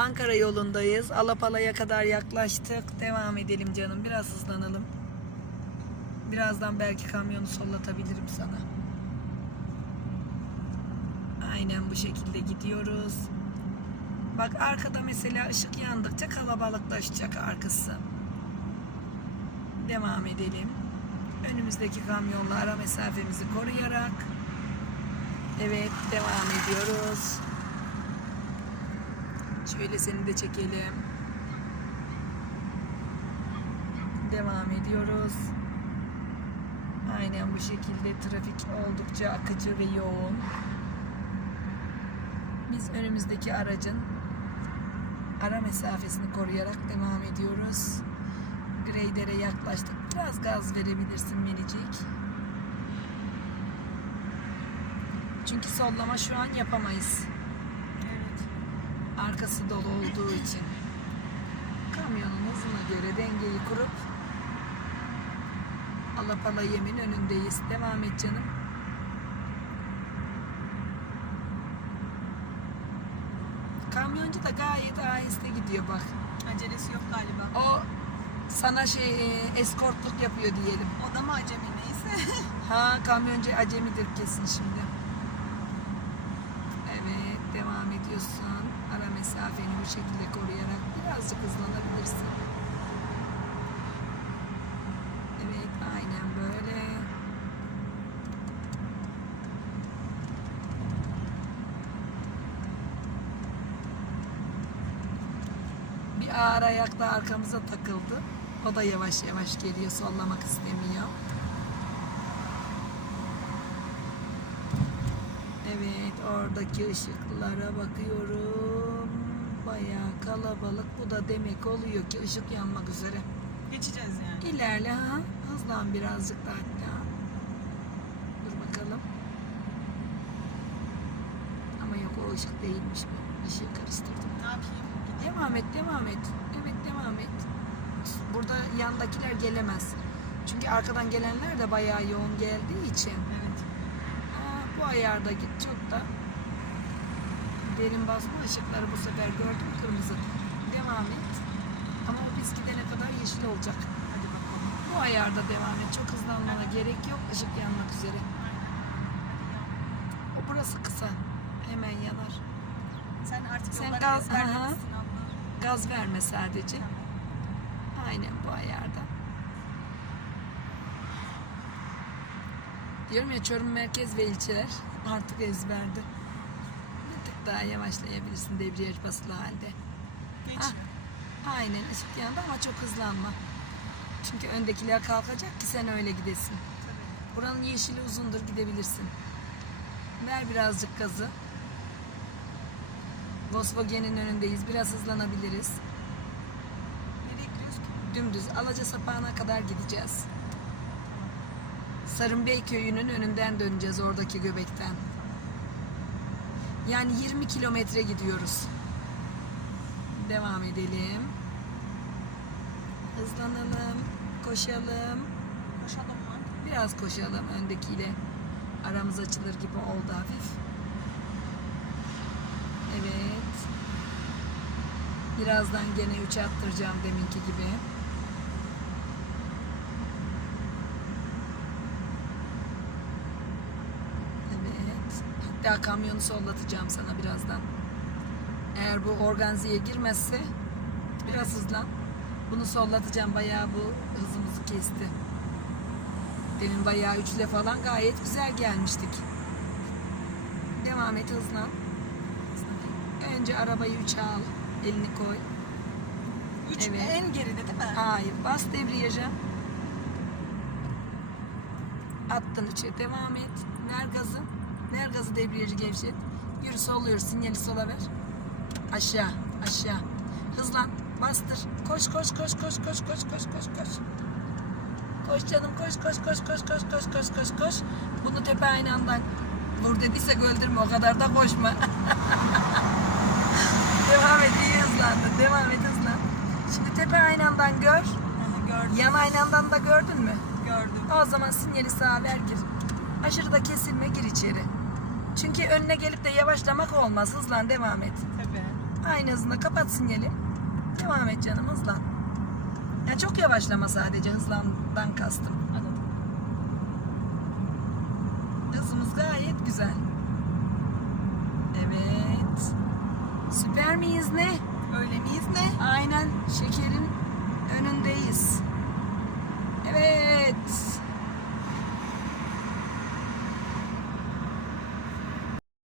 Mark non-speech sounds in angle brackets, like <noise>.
Ankara yolundayız. Alapala'ya kadar yaklaştık. Devam edelim canım. Biraz hızlanalım. Birazdan belki kamyonu sollatabilirim sana. Aynen bu şekilde gidiyoruz. Bak arkada mesela ışık yandıkça kalabalıklaşacak arkası. Devam edelim. Önümüzdeki kamyonla ara mesafemizi koruyarak Evet devam ediyoruz. Şöyle seni de çekelim. Devam ediyoruz. Aynen bu şekilde trafik oldukça akıcı ve yoğun. Biz önümüzdeki aracın ara mesafesini koruyarak devam ediyoruz. Grader'e yaklaştık. Biraz gaz verebilirsin Melicik. Çünkü sollama şu an yapamayız. Arkası dolu olduğu için. Kamyonun hızına göre dengeyi kurup Alapala yemin önündeyiz. Devam et canım. Kamyoncu da gayet aheste gidiyor bak. Acelesi yok galiba. O sana şey e, eskortluk yapıyor diyelim. O da mı acemi neyse. <laughs> Ha kamyoncu acemidir kesin şimdi. Evet devam ediyorsun. Mesafeni bu şekilde koruyarak birazcık hızlanabilirsin. Evet aynen böyle. Bir ağır ayakla arkamıza takıldı. O da yavaş yavaş geliyor, sollamak istemiyor. Evet, oradaki ışıklara bakıyorum. Bayağı kalabalık. Bu da demek oluyor ki ışık yanmak üzere. Geçeceğiz yani. İlerle ha. Hızlan birazcık daha hatta. Dur bakalım. Ama yok o ışık değilmiş bu. Işığı karıştırdım. Ne yapayım? Gideyim. Devam et, devam et. Evet, devam et. Burada yandakiler gelemez. Çünkü arkadan gelenler de bayağı yoğun geldiği için. Evet. Aa, bu ayarda git çok da derin basma ışıkları bu sefer gördüm kırmızı. Devam et. Ama o biz gidene kadar yeşil olacak. Hadi bakalım. Bu ayarda devam et. Çok hızlanmana gerek yok. Işık yanmak üzere. O burası kısa. Hemen yanar. Sen artık Sen yolları gaz- abla. Gaz verme sadece. Aynen bu ayarda. Diyorum ya Çorum merkez ve ilçeler artık ezberdi. Daha yavaşlayabilirsin debriyaj basılı halde. Geç. Ah. Aynen ışık yandı ama çok hızlanma. Çünkü öndekiler kalkacak ki sen öyle gidesin. Tabii. Buranın yeşili uzundur gidebilirsin. Ver birazcık gazı. Volkswagen'in önündeyiz. Biraz hızlanabiliriz. Nereye gidiyoruz ki? Dümdüz Alaca sapağına kadar gideceğiz. Sarınbey köyünün önünden döneceğiz oradaki göbekten. Yani 20 kilometre gidiyoruz. Devam edelim. Hızlanalım, koşalım. Koşalım mı? Biraz koşalım öndekiyle. Aramız açılır gibi oldu hafif. Evet. Birazdan gene 3'e attıracağım deminki gibi. Evet. Hatta kamyonu sollatacağım sana birazdan. Eğer bu organziye girmezse biraz hızlan. Bunu sollatacağım. Bayağı bu hızımızı kesti. Demin bayağı üçle falan gayet güzel gelmiştik. Devam et hızlan. Önce arabayı üçe al. Elini koy. Üç Evet. en geride değil mi? Hayır. Bas debriyaja. Attın üçe. Devam et. Ver gazı. Ver gazı debriyajı gevşet. Yürü solluyoruz. Sinyali sola ver. Aşağı. Aşağı. Hızlan. Bastır. Koş koş koş koş koş koş koş koş koş. Koş canım koş koş koş koş koş koş koş koş koş. Bunu tepe aynı anda vur dediysek öldürme o kadar da koşma. Devam et iyi hızlandın. Devam et hızlan. Şimdi tepe aynı andan gör. Gördüm. Yan aynı andan da gördün mü? Gördüm. O zaman sinyali sağa ver gir. Aşırı da kesilme gir içeri. Çünkü önüne gelip de yavaşlamak olmaz. Hızlan devam et. Tabii. Aynı hızında kapat sinyali. Devam et canım hızlan. Ya çok yavaşlama sadece hızlandan kastım. Anladım. Hızımız gayet güzel. Evet. Süper miyiz ne? Öyle miyiz ne? Aynen önündeyiz.